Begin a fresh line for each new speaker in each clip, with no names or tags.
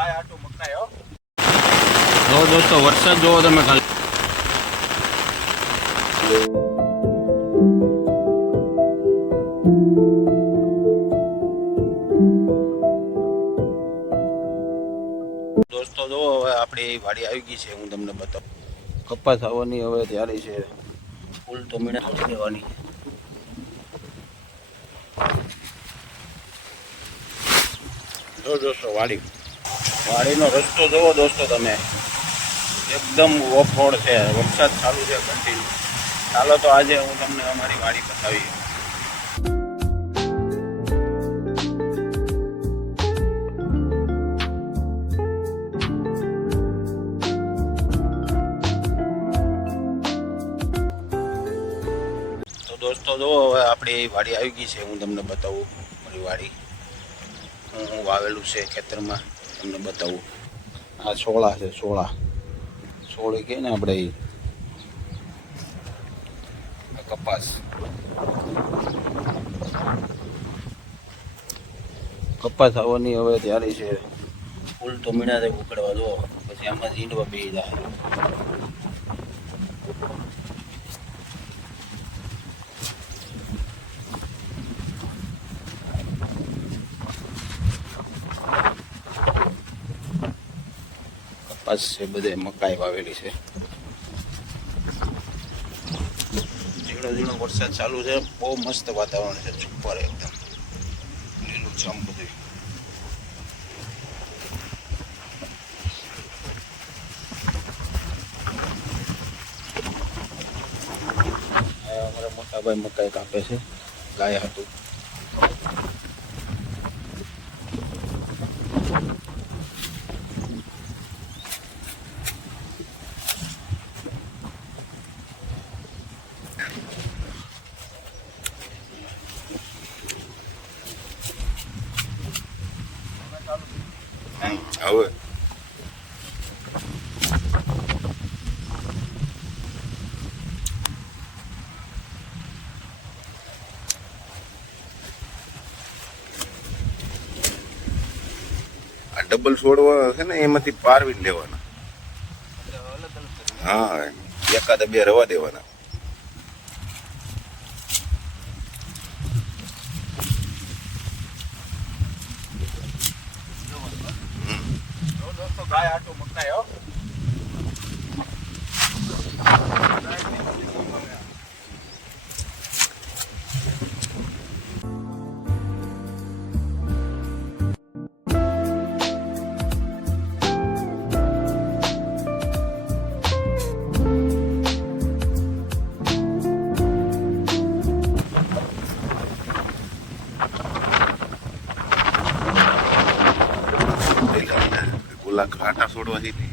ગાય આટું મકાઈ હો.
જો દોસ્તો વરસાદ જોવો તમે ખાલી. દોસ્તો જો હવે આપણી વાડી આવી ગઈ છે હું તમને બતાવું. કપાસ આવવાની હવે તૈયારી છે. ફૂલ તો મીણા દેવાની જો દોસ્તો વાડી. વાડીનો રસ્તો જુઓ દોસ્તો તમે. એકદમ ઓફ છે. વરસાદ ચાલુ છે કન્ટિન્યુ ચાલો તો આજે હું તમને અમારી વાડી બતાવી દોસ્તો જો હવે આપણી વાડી આવી ગઈ છે. હું તમને બતાવું મારી વાડી. હું વાવેલું છે ખેતરમાં. તમને બતાવું. આ સોળા છે સોળા સોળી કહે ને આપણે કપાસ. કપાસ આવવાની હવે ત્યારે છે. ફૂલ તો મીણા ઉકળવા દો, પછી આમાં ઝીંડવા બે જાય. કપાસ છે, બધે મકાઈ વાવેલી છે. ઝીણો ઝીણો વરસાદ ચાલુ છે, બહુ મસ્ત વાતાવરણ છે, સુપર એકદમ. લીલું છમ બધું. મોટાભાઈ અમારા મોટા મકાઈ કાપે છે, ગાય હતું.
આ ડબલ છોડવા છે ને એમાંથી પારવી લેવાના. હા એકાદ બે રવા દેવાના.
आपला घाटा सोडवायची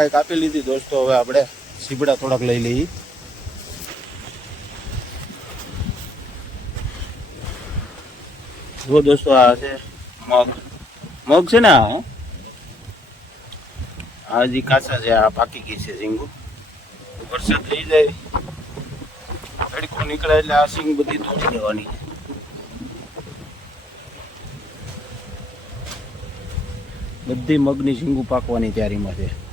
મકાઈ
કાપી લીધી દોસ્તો, હવે આપણે સીબડા થોડાક લઈ લઈએ. જો દોસ્તો, આ છે મગ. મગ છે ને આ હજી કાચા છે, આ પાકી ગઈ છે ઝીંગુ. વરસાદ થઈ જાય. તડકો નીકળે એટલે આ સિંગ બધી તોડી દેવાની. બધી મગની સિંગુ પાકવાની તૈયારીમાં છે.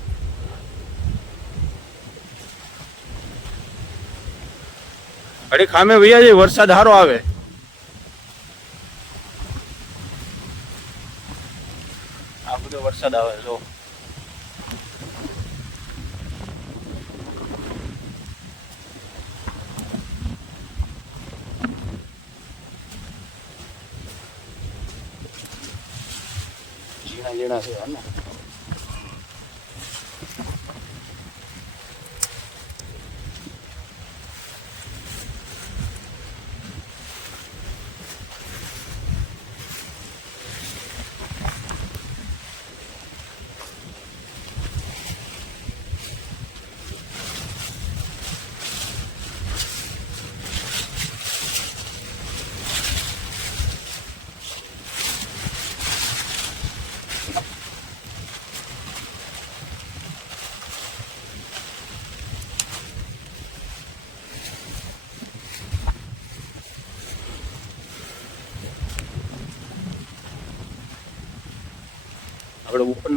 અરે ખામે ભૈયા જાય વરસાદ સારો આવે. આ બધો વરસાદ આવે, જો. ઝીણા ઝીણા છે ને?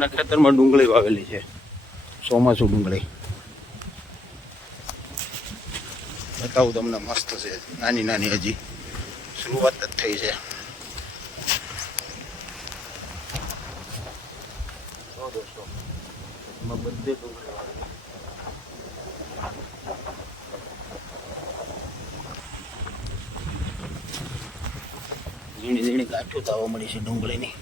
ઉપરના ખેતરમાં ડુંગળી વાવેલી છે. ચોમાસું ડુંગળી. બતાવું તમને મસ્ત છે. નાની નાની હજી શરૂઆત જ થઈ છે. દોસ્તો એમાં બધે ડુંગળી ઝીણી ઝીણી ગાંઠો થવા મળી છે ડુંગળીની.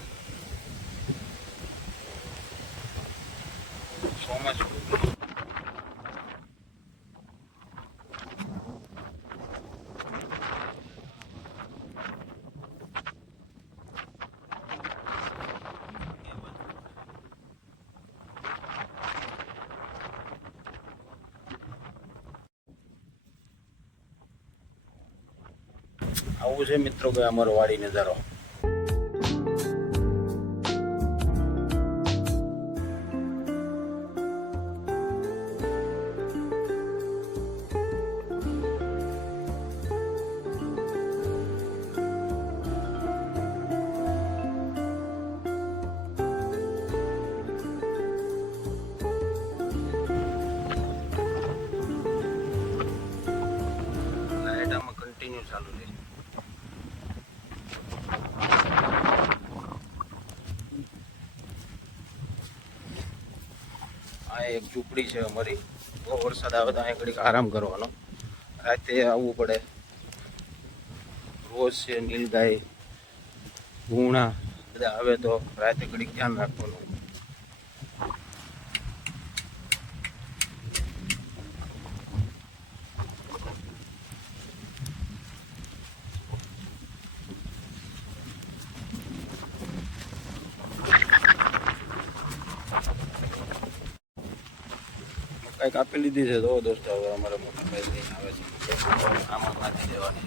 ચોમાસું ડુંગળી આવું છે મિત્રો કે અમારો વાડી નજારો ઝૂંપડી છે અમારી. બહુ વરસાદ આવે તો અહીંયા ઘડીક આરામ કરવાનો. રાતે આવવું પડે. રોજ છે, નીલગાય, ભૂણા, બધા આવે તો રાતે ઘડીક ધ્યાન રાખવાનું. કંઈક આપી લીધી છે, તો દોસ્તો હવે અમારે મોટા ભાઈ લઈને આવે છે. આમાં નાખી દેવાની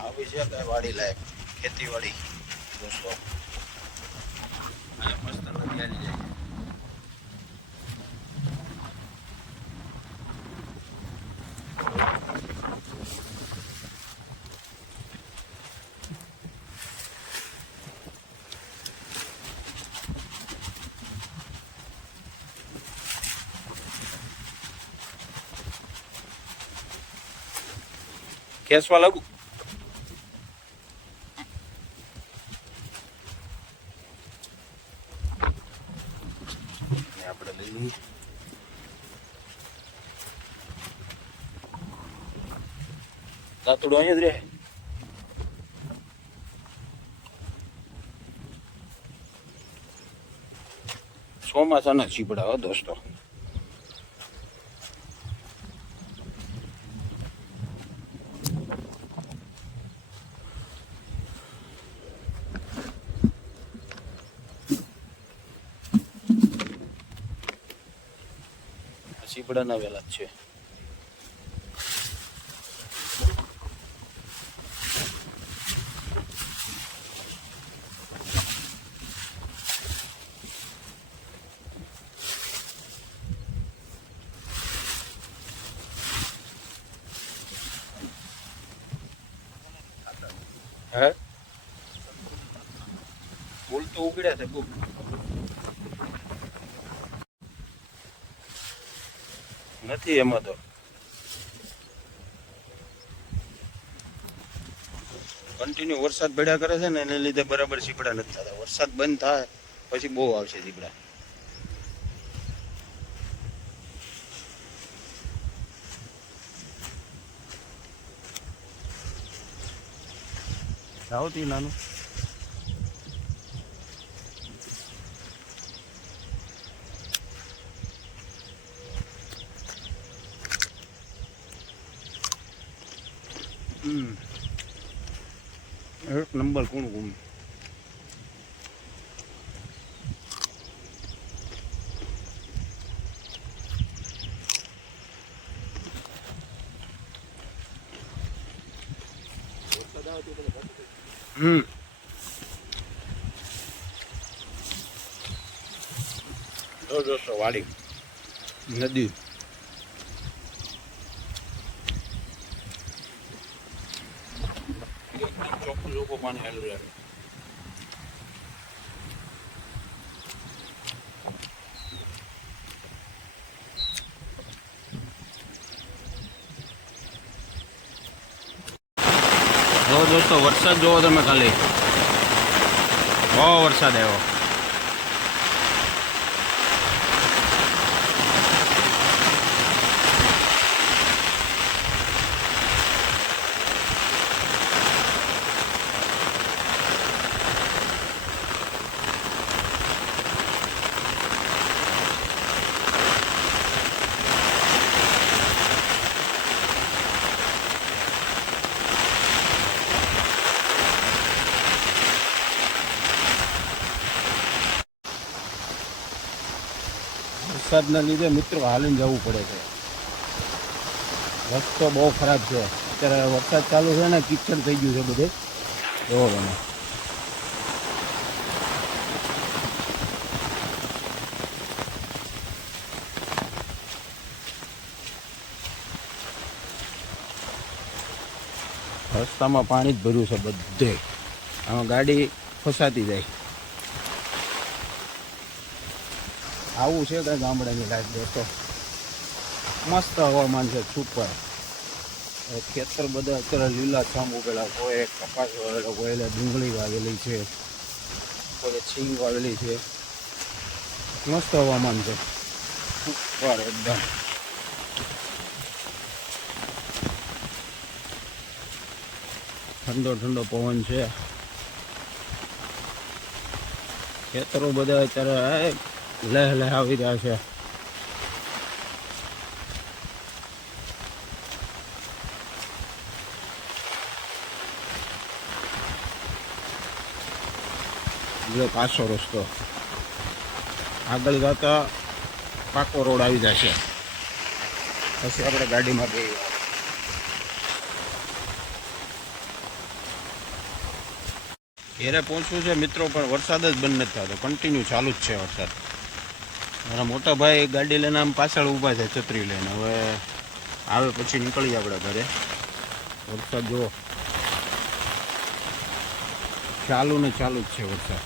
આવી છે વાડી લાયક ખેતીવાડી, દોસ્તો અહીંયા મસ્ત નદી આવી જાય છે. ખેંચવા લાગુ ને આપણે લઈ લઈએ. તાતડું અહીંયા જ રહે. ચોમાસાના ચીપડા દોસ્તો. આ ચીપડાના વેલા જ છે. હે? ફૂલ તો ઉગડ્યા છે બહુ નથી એમાં તો. કન્ટિન્યુ વરસાદ પડ્યા કરે છે ને, એને લીધે બરાબર સીપડા નથી થતા. વરસાદ બંધ થાય, પછી બહુ આવશે સીપડા. આવતી નાનું. એક નંબર કોણ કોણ હમ. દોઢસો વાળી નદી. પાણી જો દોસ્તો વરસાદ જોવો તમે ખાલી. બહુ વરસાદ આવ્યો. વરસાદના લીધે મિત્રો હાલીને જવું પડે છે. રસ્તો બહુ ખરાબ છે. અત્યારે વરસાદ ચાલુ છે ને કિચડ થઈ ગયું છે બધે. જોવો તમે. રસ્તામાં પાણી જ ભર્યું છે બધે. આમાં ગાડી ફસાતી જાય. આવું છે કે ગામડાની લાઈફ દોસ્તો મસ્ત હવામાન છે સુપર ખેતર બધા અત્યારે લીલા છામ ઉગેલા કોઈ કપાસ વાવેલો કોઈ ડુંગળી વાવેલી છે કોઈ છીંગ વાવેલી છે. મસ્ત હવામાન છે. સુપર એકદમ. ઠંડો ઠંડો પવન છે. ખેતરો બધા અત્યારે લહ લહ આવી રહ્યા છે. જો પાછો રસ્તો. આગળ જતા પાકો રોડ આવી જશે. પછી આપણે ગાડીમાં બે ઘેરે પહોંચવું છે મિત્રો, પણ વરસાદ જ બંધ નથી થતો. કન્ટિન્યુ ચાલુ જ છે વરસાદ. મારા મોટા ભાઈ ગાડી લઈને આમ પાછળ ઊભા છે, છત્રી લઈને. હવે આવે પછી નીકળીએ આપણે ઘરે. વરસાદ જુઓ. ચાલુ ને ચાલુ જ છે વરસાદ.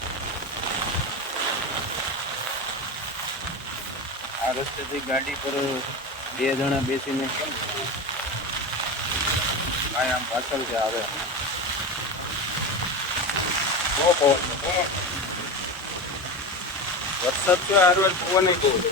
આ રસ્તેથી ગાડી પર બે જણા બેસીને કેમ? ભાઈ આમ પાછળ છે આવે. બહુ પવન. વરસાદ તો હાર વાર પવન બહુ છે.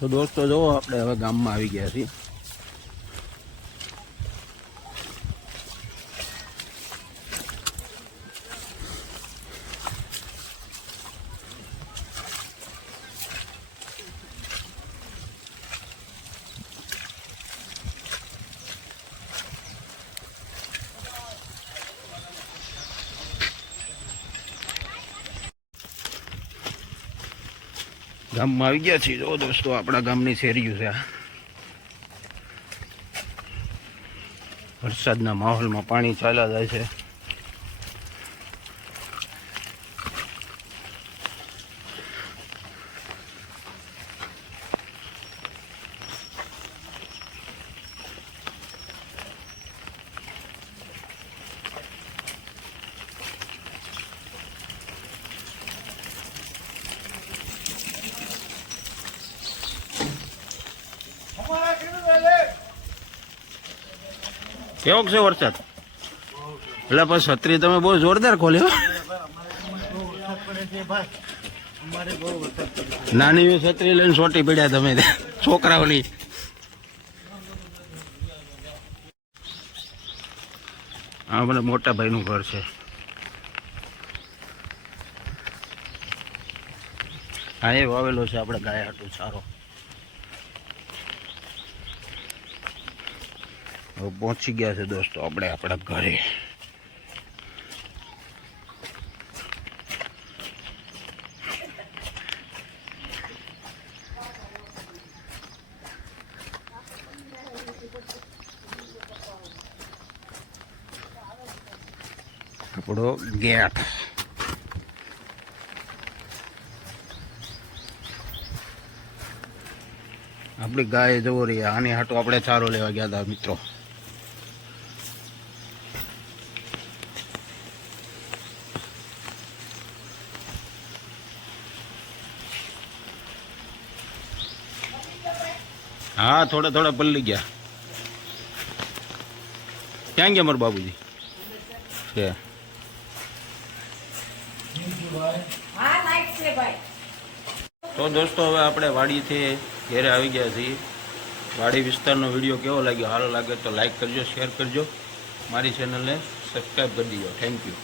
તો દોસ્તો, જુઓ આપણે હવે ગામમાં આવી ગયા છીએ ગામમાં આવી ગયા છીએ. જો દોસ્તો, આપણા ગામની શેરીઓ છે વરસાદના માહોલમાં પાણી ચાલ્યા જાય છે. કેવો છે વરસાદ? એટલે પણ છત્રી તમે બહુ જોરદાર ખોલ્યો. નાની છત્રી લઈને સોટી પડ્યા તમે. છોકરાઓની. આ મને મોટા ભાઈનું ઘર છે. હા એ વાવેલો છે આપણે ગાય હાટું સારો. હવે પહોંચી ગયા છે દોસ્તો, આપણે આપણા ઘરે. આપણો ગેટ. આપણી ગાય જવો રહી આની હાટો આપણે ચારો લેવા ગયા હતા મિત્રો. હા થોડા થોડા પલ્લી ગયા. ક્યાં ગયા મારા બાબુજી છે. તો દોસ્તો હવે આપણે વાડીથી ઘેરે આવી ગયા છીએ. વાડી વિસ્તારનો વીડિયો કેવો લાગ્યો? સારો લાગે તો લાઈક કરજો શેર કરજો. મારી ચેનલને સબસ્ક્રાઈબ કરી દીજો. Thank you